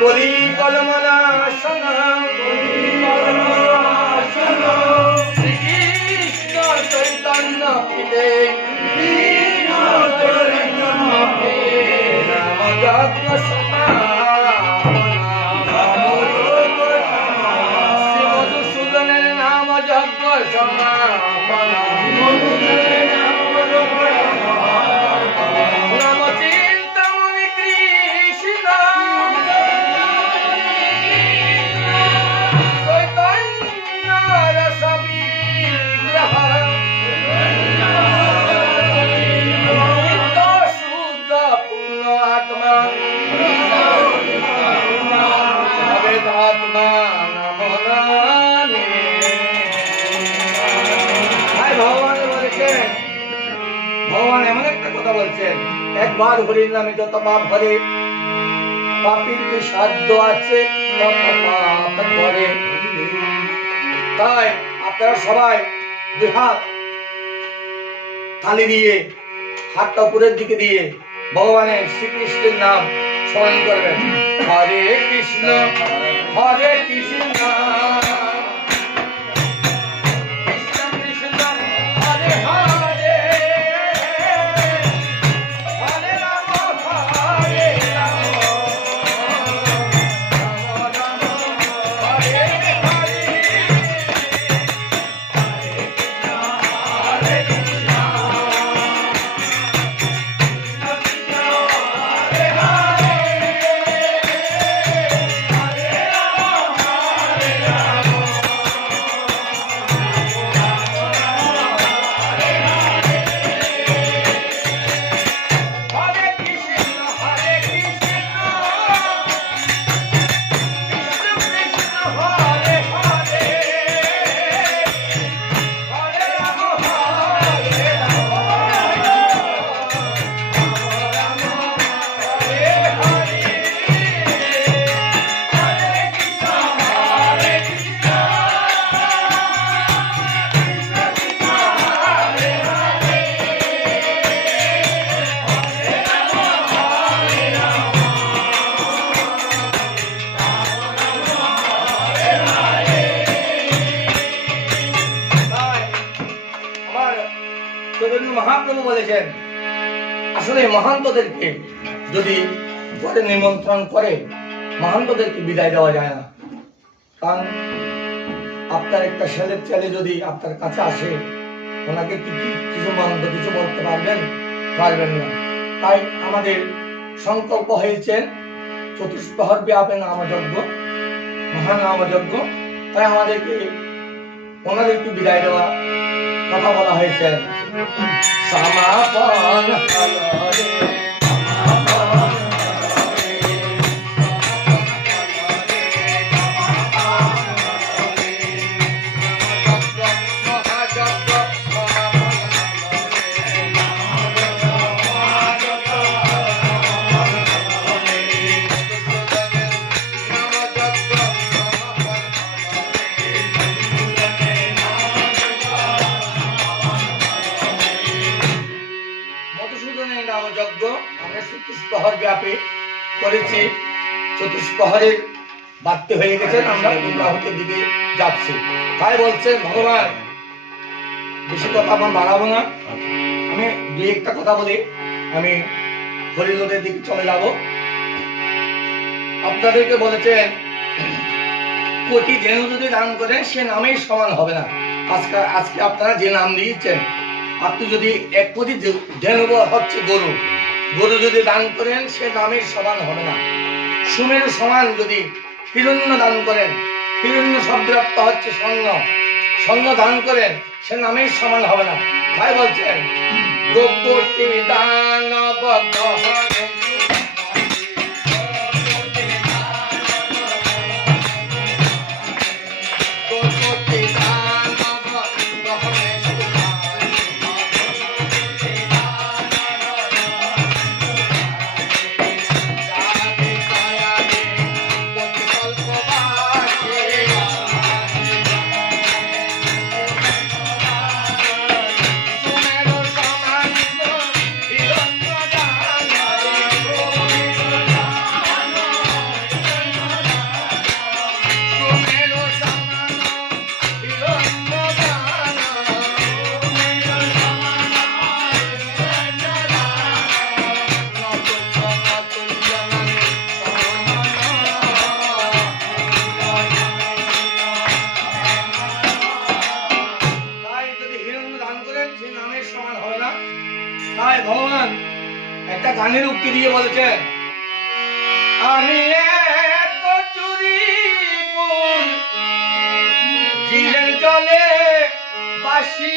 কলি কলমনা শ্রীকৃষ্ণ চৈতন্য পিতে নাম যজ্ঞ শ্রী মধুসূদনের নাম যজ্ঞ নাম ভগবান এমন একটা কথা বলছেন, একবার হরির নামে যত পাপ হরে, পাপির যে সাধ্য আছে, তত পাপ করে। তাই আপনারা সবাই দুই হাত থালি দিয়ে, হাতটা উপরের দিকে দিয়ে ভগবানের শ্রীকৃষ্ণের নাম স্মরণ করবেন। হরে কৃষ্ণ হরে কৃষ্ণ। কৃষ্ণ মহাপ্রভু বলেছেন আসলে মহান্তদেরকে যদি ঘরে নিমন্ত্রণ করে মহান্তদেরকে বিদায় দেওয়া যায় না। কারণ আপনার একটা ছেলের ছেলে যদি আপনার কাছে আসে, ওনাকে কিছু মন্দ কিছু বলতে পারবেন? পারবেন না। তাই আমাদের সংকল্প হয়েছে, চতুষ্পহর ব্যাপে নামযজ্ঞ, মহানামযজ্ঞ। তাই আমাদেরকে ওনাদেরকে বিদায় দেওয়া কথা বলা হয়েছে। সমাপন হলো চতুষ্পহর ব্যাপী করেছি। চতুষ্পহরের বাড়তে হয়ে গেছেন আমরা পূর্ণাহুতির দিকে যাচ্ছি। তাই বলছেন, ভগবান, বেশি কথা আমার বাড়াবো না। আমি দুই একটা কথা বলি। আমি হরিলোদের দিকে চলে যাব। আপনাদেরকে বলেছেন, কোটি ধেনু যদি দান করেন, সে নামেই সমান হবে না। আজকে আজকে আপনারা যে নাম দিয়েছেন, আপনি যদি এক কোটি ধে- ধেনু হচ্ছে গরু গরু যদি দান করেন, সে নামের সমান হবে না। সুমের সমান যদি হিরণ্য দান করেন, হিরণ্য শব্দ হচ্ছে স্বর্ণ। স্বর্ণ দান করেন, সে নামের সমান হবে না। ভাই বলছেন তিনি দান গানের উক্তি দিয়ে বলেছেন আমি ফুল ঝিলের জলে বাসি